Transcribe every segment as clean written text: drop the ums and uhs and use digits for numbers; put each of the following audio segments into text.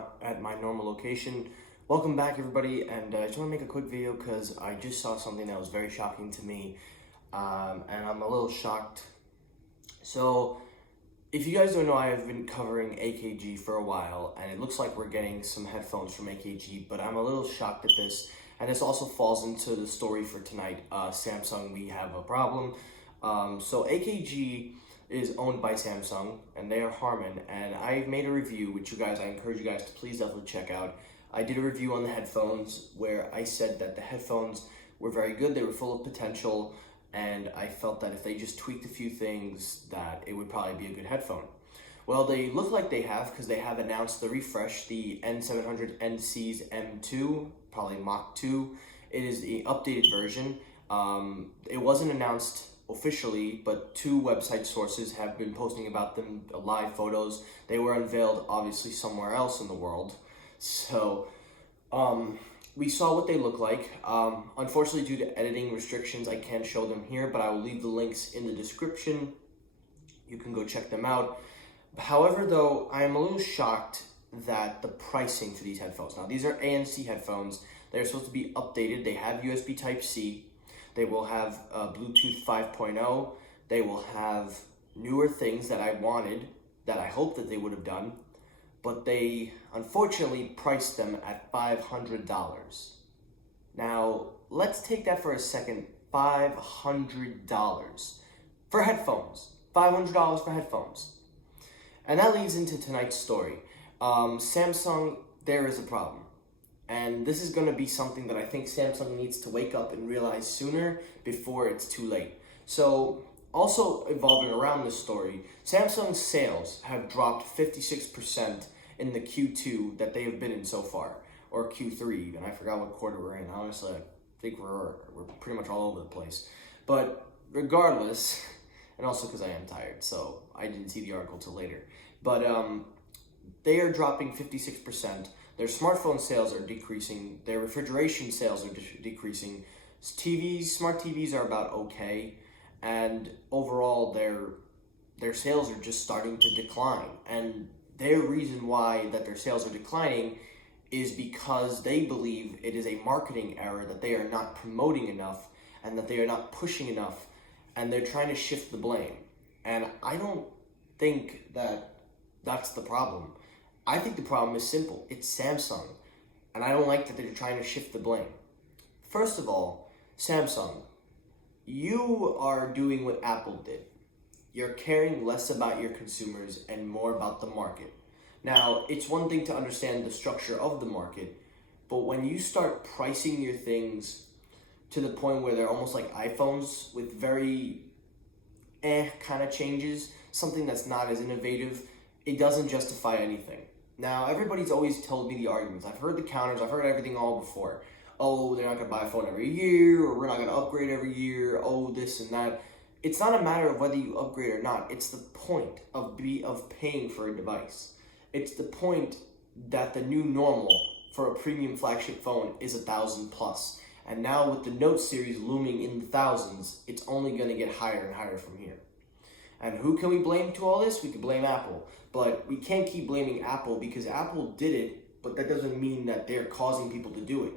not at my normal location. Welcome back, everybody, and I just want to make a quick video because I just saw something that was very shocking to me, and I'm a little shocked. So, if you guys don't know, I have been covering AKG for a while, and it looks like we're getting some headphones from AKG, but I'm a little shocked at this, and this also falls into the story for tonight. Samsung, we have a problem. So AKG is owned by Samsung, and they are Harman, and I've made a review, which I encourage you guys to please definitely check out. I did a review on the headphones where I said that the headphones were very good, they were full of potential, and I felt that if they just tweaked a few things, that it would probably be a good headphone. Well, they look like they have, because they have announced the refresh, the N700 NC's M2, probably Mach 2. It is the updated version. It wasn't announced officially, but two website sources have been posting about them, live photos. They were unveiled obviously somewhere else in the world. So we saw what they look like. Unfortunately, due to editing restrictions, I can't show them here, but I will leave the links in the description. You can go check them out. However, though, I am a little shocked that the pricing for these headphones. Now, these are ANC headphones. They're supposed to be updated. They have USB Type-C. They will have Bluetooth 5.0. They will have newer things that I wanted, that I hope that they would have done, but they unfortunately priced them at $500. Now, let's take that for a second. $500 for headphones. $500 for headphones. And that leads into tonight's story. Samsung, there is a problem. And this is going to be something that I think Samsung needs to wake up and realize sooner before it's too late. So, also evolving around this story, Samsung's sales have dropped 56% in the Q2 that they have been in so far, or Q3 even. I forgot what quarter we're in. Honestly, I think we're pretty much all over the place. But regardless, and also because I am tired, so I didn't see the article till later. But they are dropping 56%. Their smartphone sales are decreasing. Their refrigeration sales are decreasing. Smart TVs are about okay. And overall, their sales are just starting to decline. And their reason why that their sales are declining is because they believe it is a marketing error, that they are not promoting enough and that they are not pushing enough. And they're trying to shift the blame. And I don't think that that's the problem. I think the problem is simple. It's Samsung. And I don't like that they're trying to shift the blame. First of all, Samsung, you are doing what Apple did. You're caring less about your consumers and more about the market. Now, it's one thing to understand the structure of the market, but when you start pricing your things to the point where they're almost like iPhones with very kind of changes, something that's not as innovative, it doesn't justify anything. Now, everybody's always told me the arguments. I've heard the counters. I've heard everything all before. Oh, they're not going to buy a phone every year, or we're not going to upgrade every year. Oh, this and that. It's not a matter of whether you upgrade or not. It's the point of paying for a device. It's the point that the new normal for a premium flagship phone is $1,000+. And now with the Note series looming in the thousands, it's only going to get higher and higher from here. And who can we blame to all this? We can blame Apple. But we can't keep blaming Apple because Apple did it, but that doesn't mean that they're causing people to do it.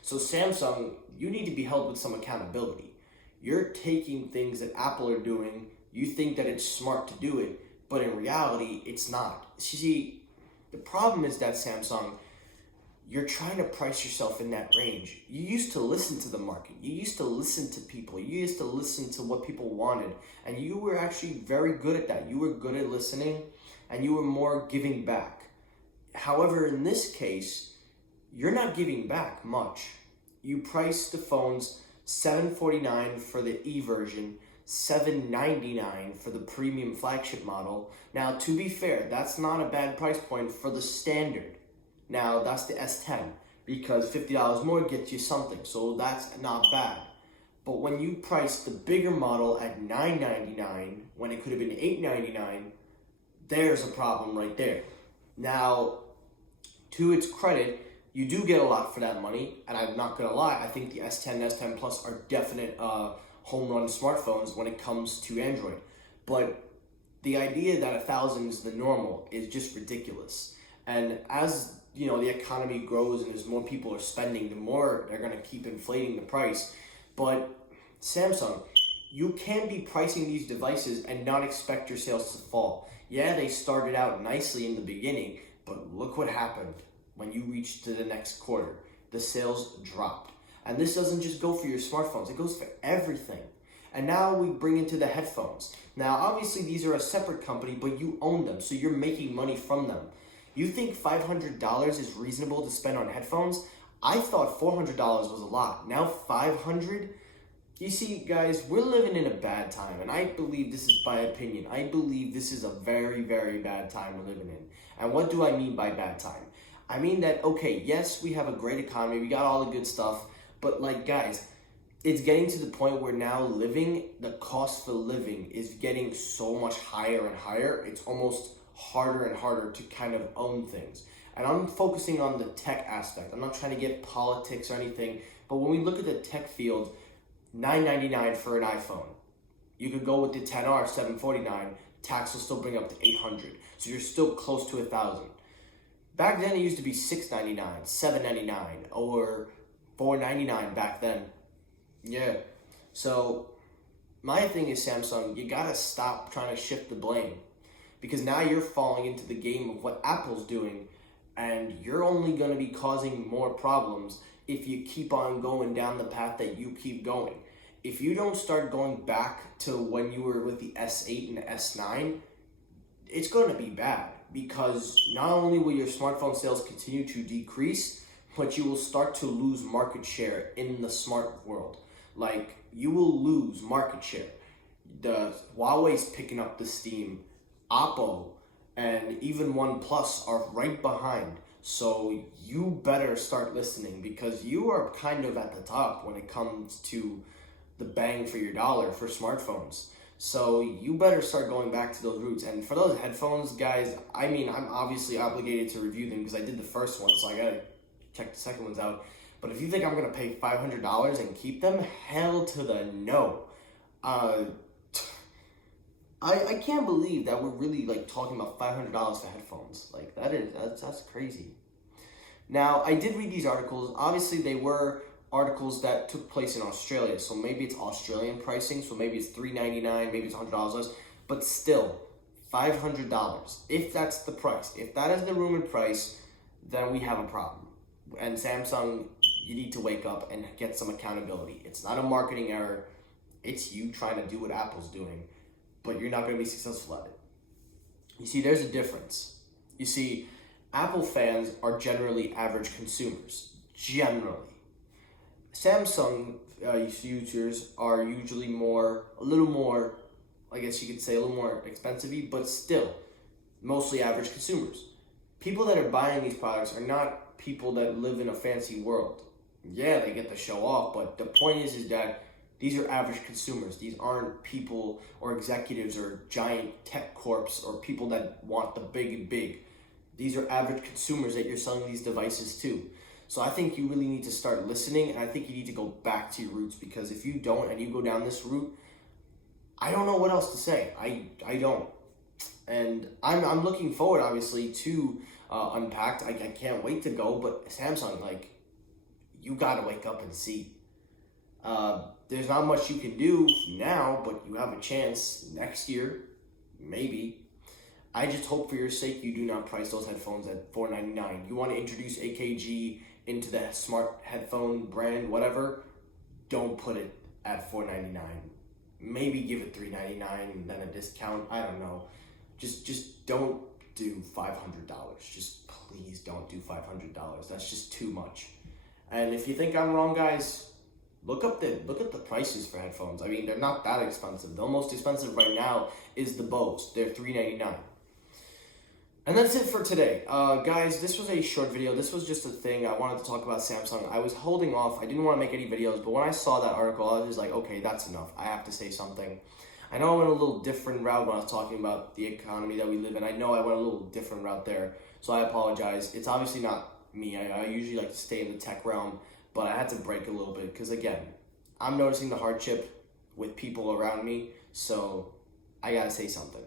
So Samsung, you need to be held with some accountability. You're taking things that Apple are doing, you think that it's smart to do it, but in reality, it's not. See, the problem is that Samsung, you're trying to price yourself in that range. You used to listen to the market. You used to listen to people. You used to listen to what people wanted. And you were actually very good at that. You were good at listening, and you were more giving back. However, in this case, you're not giving back much. You price the phones $749 for the E version, $799 for the premium flagship model. Now, to be fair, that's not a bad price point for the standard. Now, that's the S10, because $50 more gets you something, so that's not bad. But when you price the bigger model at $999, when it could have been $899, there's a problem right there. Now, to its credit, you do get a lot for that money, and I'm not going to lie, I think the S10 and S10 Plus are definite home run smartphones when it comes to Android. But the idea that 1,000 is the normal is just ridiculous. And as the economy grows and as more people are spending, the more they're going to keep inflating the price. But Samsung, you can't be pricing these devices and not expect your sales to fall. Yeah, they started out nicely in the beginning, but look what happened when you reached to the next quarter. The sales dropped. And this doesn't just go for your smartphones, it goes for everything. And now we bring into the headphones. Now, obviously, these are a separate company, but you own them, so you're making money from them. You think $500 is reasonable to spend on headphones? I thought $400 was a lot. Now $500? You see, guys, we're living in a bad time, and I believe this is my opinion. I believe this is a very, very bad time we're living in. And what do I mean by bad time? I mean that, okay, yes, we have a great economy, we got all the good stuff, but like, guys, it's getting to the point where now the cost for living is getting so much higher and higher, it's almost harder and harder to kind of own things. And I'm focusing on the tech aspect. I'm not trying to get politics or anything, but when we look at the tech field, $999 for an iPhone. You could go with the XR, $749. Tax will still bring up to $800. So you're still close to $1,000. Back then, it used to be $699, $799, or $499 back then. Yeah. So my thing is, Samsung, you gotta stop trying to shift the blame, because now you're falling into the game of what Apple's doing, and you're only gonna be causing more problems if you keep on going down the path that you keep going. If you don't start going back to when you were with the S8 and the S9, it's going to be bad, because not only will your smartphone sales continue to decrease, but you will start to lose market share in the smart world. Like, you will lose market share. The Huawei's picking up the steam, Oppo, and even OnePlus are right behind. So you better start listening, because you are kind of at the top when it comes to the bang for your dollar for smartphones. So you better start going back to those roots. And for those headphones, guys, I mean, I'm obviously obligated to review them because I did the first one, so I gotta check the second ones out. But if you think I'm gonna pay $500 and keep them, hell to the no. I can't believe that we're really like talking about $500 for headphones. Like, that's crazy. Now, I did read these articles. Obviously, they were articles that took place in Australia, so maybe it's Australian pricing, so maybe it's $399, maybe it's $100 less, but still, $500. If that's the price, if that is the rumored price, then we have a problem. And Samsung, you need to wake up and get some accountability. It's not a marketing error. It's you trying to do what Apple's doing, but you're not going to be successful at it. You see, there's a difference. You see, Apple fans are generally average consumers. Generally. Samsung users are usually a little more, I guess you could say, a little more expensive-y, but still, mostly average consumers. People that are buying these products are not people that live in a fancy world. Yeah, they get to show off, but the point is that these are average consumers. These aren't people or executives or giant tech corps or people that want the big and big. These are average consumers that you're selling these devices to. So I think you really need to start listening, and I think you need to go back to your roots, because if you don't and you go down this route, I don't know what else to say. I don't. And I'm looking forward, obviously, to Unpacked. I can't wait to go, but Samsung, like, you got to wake up and see. There's not much you can do now, but you have a chance next year, maybe. I just hope for your sake you do not price those headphones at $499. You want to introduce AKG into the smart headphone brand, whatever, don't put it at $499. Maybe give it $399 and then a discount. I don't know. Just don't do $500. Just please don't do $500. That's just too much. And if you think I'm wrong, guys, look at the prices for headphones. I mean, they're not that expensive. The most expensive right now is the Bose. They're $399. And that's it for today. Guys, this was a short video. This was just a thing. I wanted to talk about Samsung. I was holding off. I didn't want to make any videos, but when I saw that article, I was just like, okay, that's enough. I have to say something. I know I went a little different route when I was talking about the economy that we live in. I know I went a little different route there, so I apologize. It's obviously not me. I usually like to stay in the tech realm, but I had to break a little bit because, again, I'm noticing the hardship with people around me, so I gotta say something.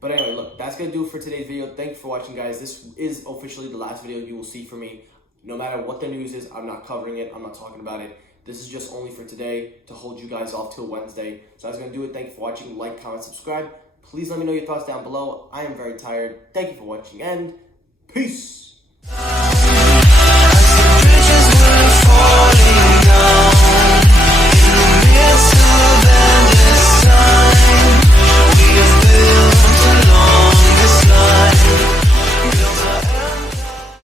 But anyway, look, that's going to do it for today's video. Thank you for watching, guys. This is officially the last video you will see from me. No matter what the news is, I'm not covering it. I'm not talking about it. This is just only for today to hold you guys off till Wednesday. So that's going to do it. Thank you for watching. Like, comment, subscribe. Please let me know your thoughts down below. I am very tired. Thank you for watching, and peace!